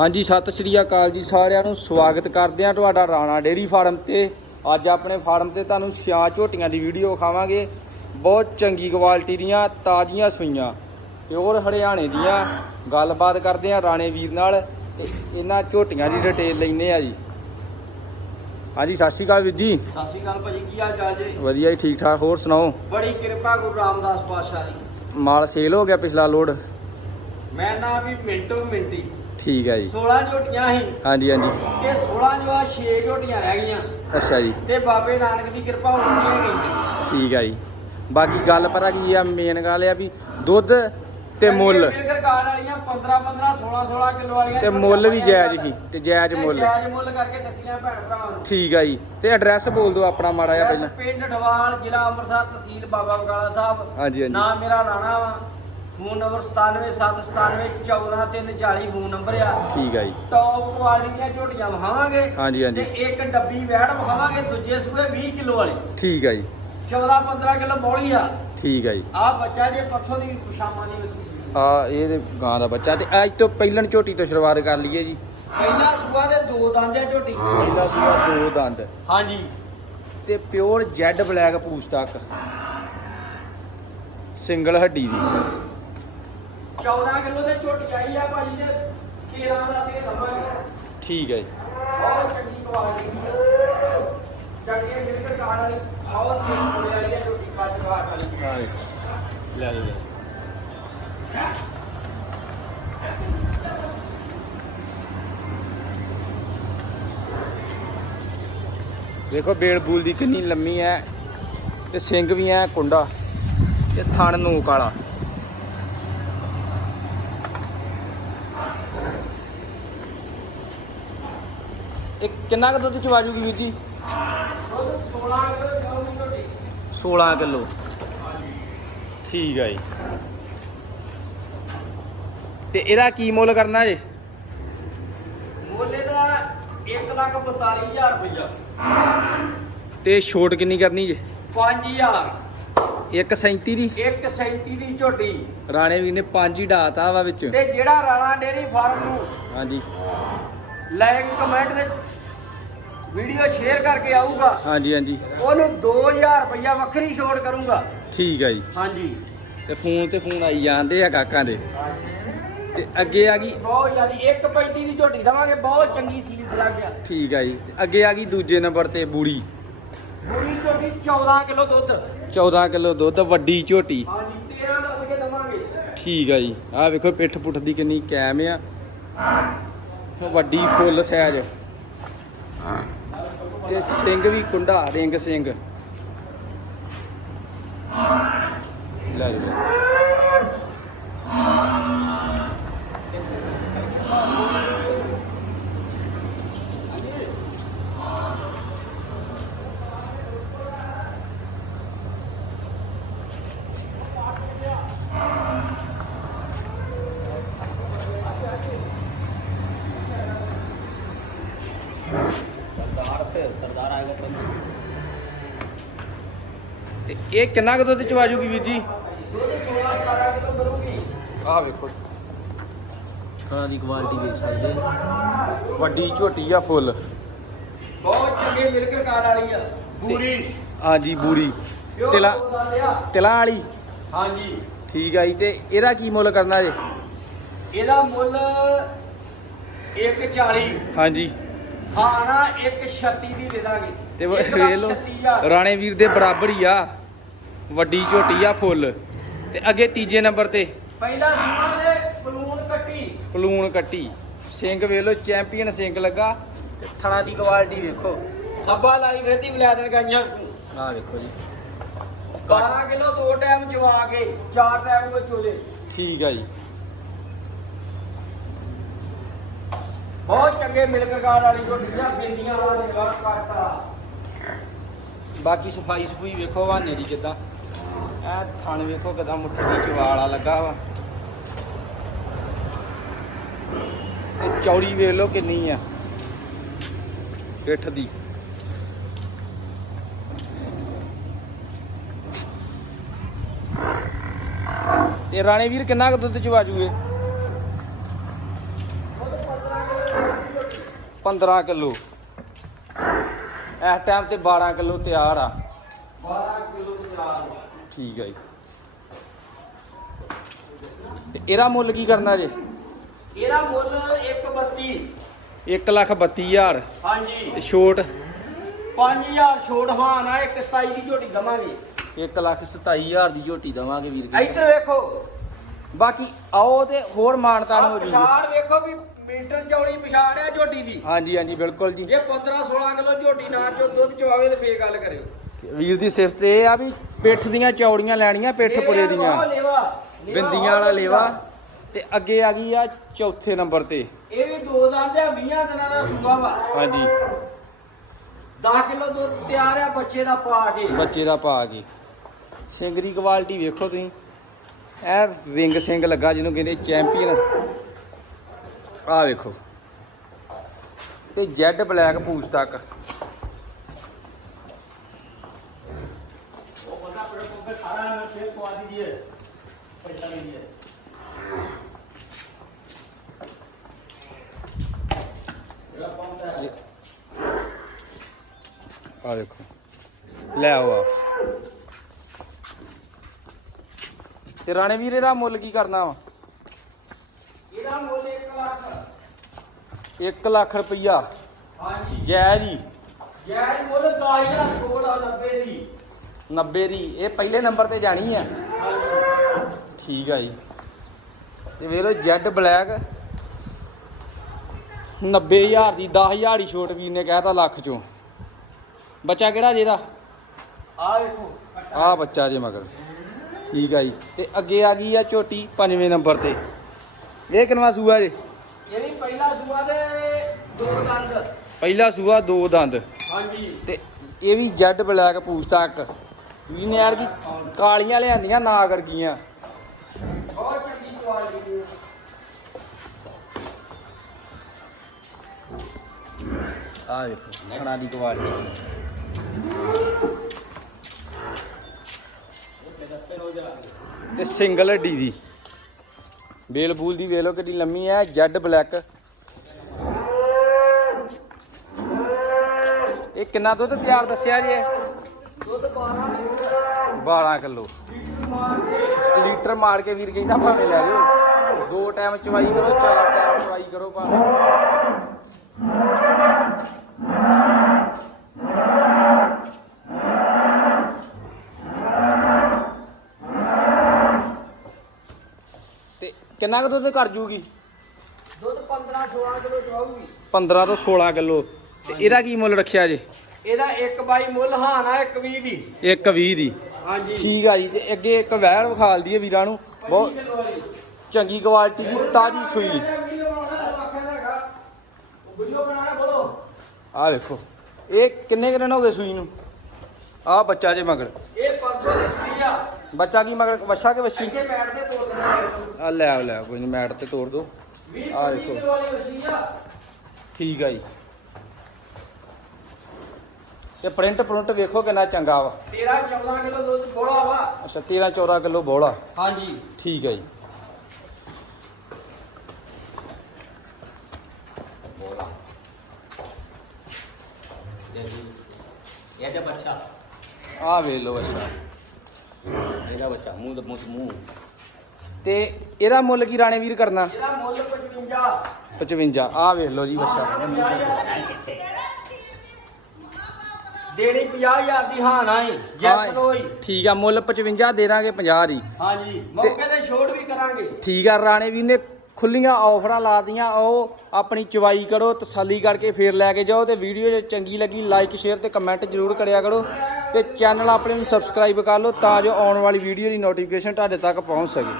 ਹਾਂਜੀ ਸਤਿ ਸ਼੍ਰੀ ਅਕਾਲ ਜੀ ਸਾਰਿਆਂ ਨੂੰ। ਸਵਾਗਤ ਕਰਦੇ ਹਾਂ ਤੁਹਾਡਾ ਰਾਣਾ ਡੇਰੀ ਫਾਰਮ ਤੇ। ਅੱਜ ਆਪਣੇ ਫਾਰਮ ਤੇ ਤੁਹਾਨੂੰ ਛਿਆਂ ਝੋਟੀਆਂ ਦੀ ਵੀਡੀਓ ਵਿਖਾਵਾਂਗੇ। ਬਹੁਤ ਚੰਗੀ ਕੁਆਲਿਟੀ ਦੀਆਂ ਤਾਜ਼ੀਆਂ ਸੂਈਆਂ ਪਿਓਰ ਹਰਿਆਣੇ ਦੀਆਂ। ਗੱਲਬਾਤ ਕਰਦੇ ਹਾਂ ਰਾਣੇ ਵੀਰ ਨਾਲ ਤੇ ਇਹਨਾਂ ਝੋਟੀਆਂ ਦੀ ਡਿਟੇਲ ਲੈਨੇ ਆ ਜੀ। ਹਾਂਜੀ ਸਤਿ ਸ਼੍ਰੀ ਅਕਾਲ ਵੀਰ ਜੀ। ਸਤਿ ਸ਼੍ਰੀ ਅਕਾਲ ਭਾਜੀ ਕੀ ਹਾਲ ਚਾਲ ਜੀ? ਵਧੀਆ ਜੀ ਠੀਕ ਠਾਕ। ਹੋਰ ਸੁਣਾਓ? ਬੜੀ ਕਿਰਪਾ ਗੁਰੂ ਰਾਮਦਾਸ ਪਾਤਸ਼ਾਹ ਦੀ। ਮਾਲ ਸੇਲ ਹੋ ਗਿਆ ਪਿਛਲਾ ਲੋਡ ਮੈਂ ਨਾ ਵੀ ਮਿੰਟੋ ਮਿੰਟੀ ਠੀਕ ਹੈ ਜੀ। 16 ਝੋਟੀਆਂ ਸੀ। ਹਾਂਜੀ ਹਾਂਜੀ। ਤੇ 16 ਜੋ ਆ 6 ਝੋਟੀਆਂ ਰਹਿ ਗਈਆਂ। ਅੱਛਾ ਜੀ। ਤੇ ਬਾਬੇ ਨਾਨਕ ਦੀ ਕਿਰਪਾ ਹੁੰਦੀ ਹੈ ਕਹਿੰਦੇ ਠੀਕ ਹੈ ਜੀ। ਬਾਕੀ ਗੱਲ ਪਤਾ ਕੀ ਆ ਮੇਨ ਗੱਲ ਆ ਵੀ ਦੁੱਧ ਤੇ ਮੁੱਲ। ਮਿਲਕਰ ਕਾਰਡ ਵਾਲੀਆਂ 15 15 16 16 ਕਿਲੋ ਵਾਲੀਆਂ ਤੇ ਮੁੱਲ ਵੀ ਜਾਇਜ਼ ਹੀ ਤੇ ਜਾਇਜ਼ ਮੁੱਲ। ਜਾਇਜ਼ ਮੁੱਲ ਕਰਕੇ ਦਿੱਤੀਆਂ ਭੈਣ ਭਰਾਵਾਂ ਨੂੰ। ਠੀਕ ਆ ਜੀ। ਤੇ ਐਡਰੈਸ ਬੋਲ ਦਿਓ ਆਪਣਾ ਮਾੜਾ ਜਿਹਾ ਪਹਿਲਾਂ। ਪਿੰਡ ਢਵਾਲ ਜ਼ਿਲ੍ਹਾ ਅੰਮ੍ਰਿਤਸਰ ਤਹਿਸੀਲ ਬਾਬਾ ਬਕਾਲਾ ਸਾਹਿਬ। ਹਾਂਜੀ ਹਾਂਜੀ। ਨਾਮ ਮੇਰਾ ਰਾਣਾ ਵਾ। ਫੋਨ ਨੰਬਰ 9779714340 ਫੋਨ ਨੰਬਰ ਆ। ਠੀਕ ਆ ਜੀ। ਟੌਪ ਕੁਆਲਿਟੀ ਦੀਆਂ ਝੋਟੀਆਂ ਵਿਖਾਵਾਂਗੇ ਹਾਂਜੀ ਹਾਂਜੀ। ਤੇ ਇੱਕ ਡੱਬੀ ਵੈੜ ਵਿਖਾਵਾਂਗੇ ਦੂਜੇ ਸੂਏ 20 ਕਿਲੋ ਵਾਲੇ। ਠੀਕ ਆ ਜੀ। 14 15 ਕਿਲੋ ਬੋਲੀ ਆ। ਠੀਕ ਆ ਜੀ। ਆ ਬੱਚਾ ਜੇ ਪਰਸੋਂ ਦੀ ਸ਼ਾਮਾਂ ਦੀ ਵਸੀ ਆ। ਇਹ ਤੇ ਗਾਂ ਦਾ ਬੱਚਾ ਤੇ ਅੱਜ ਤੋਂ ਪਹਿਲਣ ਝੋਟੀ ਤੋਂ ਸ਼ੁਰੂਆਤ ਕਰ ਲਈਏ ਜੀ। ਪਹਿਲਾ ਸੂਆ ਦੇ ਦੋ ਦੰਦ ਆ ਝੋਟੀ। ਪਹਿਲਾ ਸੂਆ ਦੋ ਦੰਦ। ਹਾਂਜੀ। ਤੇ ਪਿਓਰ ਜੈਡ ਬਲੈਕ ਪੂਛ ਤੱਕ ਸਿੰਗਲ ਹੱਡੀ ਦੀ। 14 ਕਿਲੋ ਦੇ ਝੋਟੀ ਆਈ ਆ ਭਾਜੀ ਨੇ 13 ਦਾ ਸੀ ਦਵਾਂਗੇ ਠੀਕ ਹੈ ਜੀ। ਬਹੁਤ ਚੰਗੀ ਕੁਆਲਿਟੀ ਦੀ ਆ ਚੰਗੇ ਮਿਲਕ ਕਾਰਡ ਵਾਲੀ ਬਹੁਤ ਚੰਗੀ ਬੋਲੇ ਵਾਲੀ ਆ ਝੋਟੀ ਕੱਜ ਬਾਟ ਵਾਲੀ। ਹਾਂ ਜੀ। ਲੈ ਲਓ ਲੈ ਲਓ। ਦੇਖੋ ਬੇਲ ਬੂਲ ਦੀ ਕਿੰਨੀ ਲੰਮੀ ਹੈ ਤੇ ਸਿੰਘ ਵੀ ਐ ਕੁੰਡਾ ਤੇ ਥਣ ਨੂਕ ਵਾਲਾ। ਕਿੰਨਾ ਕੁ ਦੁੱਧ ਚਵਾ ਜੂਗੀ ਵੀਰ ਜੀ? ਦੁੱਧ 16 ਕਿਲੋ। ਜਾਊਗੀ ਝੋਟੀ 16 ਕਿਲੋ ਠੀਕ ਹੈ ਜੀ। ਤੇ ਇਹਦਾ ਕੀ ਮੁੱਲ ਕਰਨਾ ਜੇ? ਮੁੱਲ ਦਾ 1 ਲੱਖ 42000 ਰੁਪਇਆ ਤੇ ਛੋਟ ਕਿੰਨੀ ਕਰਨੀ ਜੇ? 5000 137 ਦੀ? 137 ਦੀ ਝੋਟੀ। ਰਾਣੇ ਵੀ ਨੇ ਪੰਜ ਹੀ ਢਾਤਾ ਵਾ ਵਿੱਚ। ਤੇ ਜਿਹੜਾ ਰਾਣਾ ਡੇਰੀ ਫਾਰਮ ਨੂੰ ਹਾਂਜੀ। ਲਾਈਕ ਕਮੈਂਟ ਤੇ ਵੀਡੀਓ ਸ਼ੇਅਰ ਕਰਕੇ ਆਊਗਾ। ਹਾਂਜੀ ਹਾਂਜੀ। ਉਹਨੂੰ 2000 ਰੁਪਇਆ ਵੱਖਰੀ ਛੋੜ ਕਰੂੰਗਾ। ਠੀਕ ਹੈ ਜੀ। ਹਾਂਜੀ। ਤੇ ਫੋਨ ਤੇ ਫੋਨ ਆਈ ਜਾਂਦੇ ਆ ਕਾਕਾਂ ਦੇ। ਤੇ ਅੱਗੇ ਆ ਗਈ ਬਹੁਤ ਯਾਨੀ 135 ਦੀ ਝੋਟੀ ਦਵਾਂਗੇ ਬਹੁਤ ਚੰਗੀ ਸੀਲ ਲੱਗ ਗਿਆ। ਠੀਕ ਹੈ ਜੀ। ਅੱਗੇ ਆ ਗਈ ਦੂਜੇ ਨੰਬਰ ਤੇ ਬੂੜੀ। ਪੂਰੀ ਝੋਟੀ 14 ਕਿਲੋ ਦੁੱਧ। 14 ਕਿਲੋ ਦੁੱਧ ਵੱਡੀ ਝੋਟੀ। ਹਾਂਜੀ 13 ਦੱਸ ਕੇ ਦਵਾਂਗੇ। ਠੀਕ ਆ ਜੀ। ਆਹ ਵੇਖੋ ਪਿੱਠ ਪੁੱਠ ਦੀ ਕਿੰਨੀ ਕੈਮ ਆ। ਵੱਡੀ ਫੁੱਲ ਸਾਈਜ਼ ਤੇ ਸਿੰਘ ਵੀ ਕੁੰਡਾ ਰਿੰਗ ਸਿੰਘ। ਲੈ ਲਓ। ਸਰਦਾਰ ਸੇ ਸਰਦਾਰ ਆਏਗਾ ਤੇ ਇਹ ਕਿੰਨਾ ਕੁ ਦੁੱਧ ਚਵਾ ਜੂਗੀ ਵੀਰ ਜੀ? ਦੁੱਧ 16 17 ਕਿਲੋ ਕਰੂਗੀ। ਆਹ ਵੇਖੋ ਖਾਣਾ ਦੀ ਕੁਆਲਿਟੀ ਵੇਖ ਸਕਦੇ। ਵੱਡੀ ਝੋਟੀ ਆ ਫੁੱਲ। ਬਹੁਤ ਚੰਗੇ ਮਿਲਕ ਕਾਰਡ ਵਾਲੀ ਆ। ਪੂਰੀ ਹਾਂਜੀ ਬੂਰੀ। ਤਿਲਾ। ਤਿਲਾਂ ਵਾਲੀ। ਹਾਂਜੀ। ਠੀਕ ਆ ਜੀ ਤੇ ਇਹਦਾ ਕੀ ਮੁੱਲ ਕਰਨਾ ਜੇ? ਇਹਦਾ ਮੁੱਲ 140 ਹਾਂਜੀ। ਆਣਾ 136 ਦੀ ਦੇ ਦਾਂਗੇ। ਤੇ ਇੱਕ ਵੇਖ ਛੱਤੀ ਹਜ਼ਾਰ। ਰਾਣੇ ਵੀਰ ਦੇ ਬਰਾਬਰ ਹੀ ਆ। ਵੱਡੀ ਝੋਟੀ ਆ ਫੁੱਲ। ਤੇ ਅੱਗੇ ਤੀਜੇ ਨੰਬਰ ਤੇ। ਪਹਿਲਾ ਸੂਆ ਦੇ ਬਲੂਨ ਕੱਟੀ। ਪਲੂਣ ਕੱਟੀ। ਸਿੰਘ ਵੇਖ ਲਓ ਚੈਂਪੀਅਨ ਸਿੰਘ ਲੱਗਾ। ਤੇ ਥਣਾ ਦੀ ਕੁਆਲਿਟੀ ਵੇਖੋ। ਥੱਬਾ ਲਾਈ ਫਿਰਦੀ ਬਲੈਡਰ ਗਾਈਆਂ ਆਹ ਵੇਖੋ ਜੀ। 12 ਕਿਲੋ ਦੋ ਟਾਈਮ ਚਵਾ ਕੇ ਚਾਰ ਟਾਈਮ ਵਿੱਚ ਚੋਲੇ ਠੀਕ ਆ ਜੀ। ਬਹੁਤ ਚੰਗੇ ਮਿਲਕ ਕਾਰਡ ਵਾਲੀ ਝੋਟੀਆਂ ਬਿੰਦੀਆਂ ਵਾਲਾ ਨਿਗਾਹ ਕਰਤਾ। ਬਾਕੀ ਸਫ਼ਾਈ ਸਫੂਈ ਵੇਖੋ ਹਵਾਨੇ ਦੀ ਕਿਦਾਂ ਐ ਥਣ ਵੇਖੋ, ਕਿਦਾਂ ਮੁੱਠੀ ਦੀ ਚਵਾਲਾ ਲੱਗਾ ਵਾ। ਤੇ ਚੌੜੀ ਵੇਖ ਲਓ ਕਿੰਨੀ ਆ। ਪਿੱਠ ਦੀ। ਤੇ ਰਾਣੇ ਵੀਰ ਕਿੰਨਾ ਕੁ ਦੁੱਧ ਚਵਾ ਜੂਏ ਉਹ 15 ਕਿਲੋ 15 ਕਿਲੋ। ਇਸ ਟਾਈਮ ਤੇ 12 ਕਿਲੋ ਤਿਆਰ ਆ। 12 ਕਿਲੋ ਤਿਆਰ ਠੀਕ ਆ ਜੀ। ਤੇ ਇਹਦਾ ਮੁੱਲ ਕੀ ਕਰਨਾ ਜੇ? ਇਹਦਾ ਮੁੱਲ 132 1 ਲੱਖ 32000 ਹਾਂਜੀ। ਤੇ ਛੋਟ? 5000 ਛੋੜ ਹਾਂ ਨਾ 127 ਦੀ ਝੋਟੀ ਦਵਾਂਗੇ। 1 ਲੱਖ 27000 ਦੀ ਝੋਟੀ ਦਵਾਂਗੇ ਵੀਰ ਜੀ। ਇੱਧਰ ਵੇਖੋ। ਬਾਕੀ ਆਓ ਤੇ ਹੋਰ ਮਾਨਤਾ ਹੋ ਜੂਗੀ। ਪਛਾੜ ਵੇਖੋ ਵੀ ਮੀਟਰ ਚੌੜੀ ਪਛਾੜ ਆ ਝੋਟੀ ਦੀ। ਹਾਂਜੀ ਹਾਂਜੀ ਬਿਲਕੁਲ ਜੀ। ਜੇ 15 16 ਕਿਲੋ ਝੋਟੀ ਨਾ ਜੋ ਦੁੱਧ ਚਵਾਵੇ ਤੇ ਫੇਰ ਗੱਲ ਕਰਿਓ। ਵੀਰ ਦੀ ਸਿਫਤ ਇਹ ਆ ਵੀ ਪਿੱਠ ਦੀਆਂ ਚੌੜੀਆਂ ਲੈਣੀਆਂ ਪਿੱਠ ਪੁਰੇ ਦੀਆਂ। ਬਿੰਦੀਆਂ ਵਾਲਾ ਲੇਵਾ। ਤੇ ਅੱਗੇ ਆ ਗਈ ਆ ਚੌਥੇ ਨੰਬਰ ਤੇ। ਇਹ ਵੀ ਦੋ ਦੰਦ ਆ 20 ਦਿਨਾਂ ਦਾ ਸੂਆ ਵਾ। ਹਾਂਜੀ। 10 ਕਿਲੋ ਦੁੱਧ ਤਿਆਰ ਆ ਬੱਚੇ ਦਾ ਪਾ ਕੇ। ਬੱਚੇ ਦਾ ਪਾ ਕੇ। ਦੀ ਕੁਆਲਿਟੀ ਵੇਖੋ ਤੁਸੀਂ। ਇਹ ਰਿੰਗ ਸਿੰਘ ਲੱਗਾ ਜਿਹਨੂੰ ਕਹਿੰਦੇ ਚੈਂਪੀਅਨ। ਆ ਵੇਖੋ। ਤੇ ਜੈਡ ਬਲੈਕ ਪੂਛ ਤੱਕ। ਆ ਵੇਖੋ। ਲੈ ਆਓ ਆ ਤੇ ਰਾਣੇ ਵੀਰੇ ਦਾ ਮੁੱਲ ਕੀ ਕਰਨਾ ਵਾ ਇਹਦਾ ਮੁੱਲ 1 ਲੱਖ 1 ਲੱਖ ਰੁਪਈਆ। ਹਾਂਜੀ। ਜੈ ਜੀ। ਯਾਰ ਮੁੱਲ 10000 ਛੋੜ ਆ 90 ਦੀ। 90 ਦੀ। ਇਹ ਪਹਿਲੇ ਨੰਬਰ ਤੇ ਜਾਣੀ ਆ। ਹਾਂਜੀ ਠੀਕ ਆ ਜੀ। ਤੇ ਵੇਖੋ ਜੈਡ ਬਲੈਕ। 90000 ਦੀ 10000 ਦੀ ਛੋਟ ਵੀਰ ਨੇ ਕਹਿਤਾ ਲੱਖ ਚੋਂ। ਬੱਚਾ ਕਿਹੜਾ ਜਿਹਦਾ ਆ ਵੇਖੋ। ਆ ਬੱਚਾ ਜੇ ਮਗਰ। ਠੀਕ ਆ ਜੀ। ਤੇ ਅੱਗੇ ਆ ਗਈ ਆ ਝੋਟੀ ਪੰਜਵੇਂ ਨੰਬਰ ਤੇ। ਇਹ ਕਿਨਵਾ ਸੂਆ ਜੇ? ਪਹਿਲਾ ਸੂਆ ਦੇ ਦੋ ਦੰਦ। ਪਹਿਲਾ ਸੂਆ ਦੋ ਦੰਦ। ਹਾਂਜੀ। ਤੇ ਇਹ ਵੀ ਜੈਡ ਬਲੈਕ ਪੂਛ ਤੱਕ ਵੀ ਨੇ ਯਾਰ ਕੀ ਕਾਲੀਆਂ ਲਿਆਂਦੀਆਂ ਨਾ ਕਰ ਗਈਆਂ ਬਹੁਤ ਚੰਗੀ ਕੁਆਲਿਟੀ ਦੀ ਆ ਵੇਖੋ ਖਣਾ ਦੀ ਕੁਆਲਿਟੀ ਤੇ ਸਿੰਗਲ ਹੱਡੀ ਦੀ। ਬੇਲ ਬੂਲ ਦੀ ਵੇਲੋ ਕਿੰਨੀ ਲੰਮੀ ਹੈ, ਜੈਡ ਬਲੈਕ। ਇਹ ਕਿੰਨਾ ਦੁੱਧ ਤਿਆਰ ਦੱਸਿਆ ਜੀ ਇਹ? ਦੁੱਧ 12 ਲੀਟਰ 12 ਕਿਲੋ। ਮਾਰ ਕੇ ਲੀਟਰ ਮਾਰ ਕੇ ਵੀਰ ਕਹਿੰਦਾ ਭਾਵੇਂ ਲੈ ਲਿਓ। ਦੋ ਟਾਈਮ ਚਵਾਈ ਕਰੋ, ਚਾਰ ਟਾਈਮ ਚਵਾਈ ਕਰੋ ਭਾਵੇਂ ਤੇ ਕਿੰਨਾ ਕੁ ਦੁੱਧ ਕਰ ਜੂਗੀ? ਦੁੱਧ 15 16 ਕਿਲੋ ਚਵਾਉਗੀ 15 ਤੋਂ 16 ਕਿਲੋ। ਤੇ ਇਹਦਾ ਕੀ ਮੁੱਲ ਰੱਖਿਆ ਜੇ? ਇਹਦਾ ਇੱਕ ਬਾਈ ਮੁੱਲ ਹਾਂ ਨਾ ਇੱਕ 20 ਦੀ। 120 ਦੀ। ਹਾਂਜੀ। ਠੀਕ ਆ ਜੀ ਤੇ ਅੱਗੇ ਇੱਕ ਵਹਿਰ ਵਿਖਾਲ ਦਈਏ ਵੀਰਾਂ ਨੂੰ। ਬਹੁਤ ਚੰਗੀ ਕੁਆਲਿਟੀ ਦੀ ਤਾਜੀ ਸੂਈ। ਆ ਵੇਖੋ। ਇਹ ਕਿੰਨੇ ਕੁ ਦਿਨ ਹੋ ਗਏ ਸੂਈ ਨੂੰ? ਆ ਬੱਚਾ ਜੇ ਮਗਰ। ਇਹ 500 ਦੀ ਸੂਈ ਆ। ਬੱਚਾ ਕੀ ਮਗਰ? ਵੱਛਾ ਕੇ ਵੱਛੀ? ਇੱਥੇ ਬੈਠ ਕੇ ਤੋੜ ਦਿੰਦੇ। ਆ ਲੈ ਆਓ, ਲੈ ਆਓ, ਕੋਈ ਨਹੀਂ ਮੈਟ ਤੇ ਤੋੜ ਦੋ। 20 ਆਹ 25 ਦੇਖੋ। ਆ ਠੀਕ ਆ ਜੀ। ਤੇ ਪ੍ਰਿੰਟ ਪ੍ਰਿੰਟ ਵੇਖੋ ਕਿੰਨਾ ਚੰਗਾ ਵਾ। 13 14 ਕਿਲੋ ਦੁੱਧ ਬੋਲਾ ਵਾ। ਅੱਛਾ 13 14 ਕਿਲੋ ਬੋਲਾ ਹਾਂਜੀ। ਠੀਕ ਹੈ ਜੀ। ਇਹਦਾ ਬੱਚਾ। ਆ ਵੇਖ ਲਓ ਅੱਛਾ ਇਹਦਾ ਬੱਚਾ ਮੂੰਹ ਦਾ ਮੂੰਹ ਮੂੰਹ। ਤੇ ਇਹਦਾ ਮੁੱਲ ਕੀ ਰਾਣੇ ਵੀਰ ਕਰਨਾ? ਇਹਦਾ ਮੁੱਲ 55 55 ਆ ਵੇਖ ਲਓ ਜੀ ਬੱਚਾ ਦੇਣੀ 50000 ਦੀ ਹਾਂ ਨਾ ਹੀ। ਜੈਸ ਰੋਈ ਠੀਕ ਆ ਮੁੱਲ 55 ਦੇ ਦਾਂਗੇ 50 ਦੀ। ਹਾਂਜੀ ਮੌਕੇ ਤੇ ਛੋਟ ਵੀ ਕਰਾਂਗੇ। ਠੀਕ ਆ ਰਾਣੇ ਵੀਰ ਨੇ ਖੁੱਲੀਆਂ ਆਫਰਾਂ ਲਾ ਦੀਆਂ ਆਓ ਆਪਣੀ ਚਵਾਈ ਕਰੋ ਤਸੱਲੀ ਕਰਕੇ ਫੇਰ ਲੈ ਕੇ ਜਾਓ ਤੇ ਵੀਡੀਓ ਜੇ ਚੰਗੀ ਲੱਗੀ ਲਾਈਕ ਸ਼ੇਅਰ ਤੇ ਕਮੈਂਟ ਜ਼ਰੂਰ ਕਰਿਆ ਕਰੋ। ਤੇ ਚੈਨਲ ਆਪਣੇ ਨੂੰ ਸਬਸਕ੍ਰਾਈਬ ਕਰ ਲਓ ਤਾਂ ਜੋ ਆਉਣ ਵਾਲੀ ਵੀਡੀਓ ਦੀ ਨੋਟੀਫਿਕੇਸ਼ਨ ਤੁਹਾਡੇ ਤੱਕ ਪਹੁੰਚ ਸਕੇ।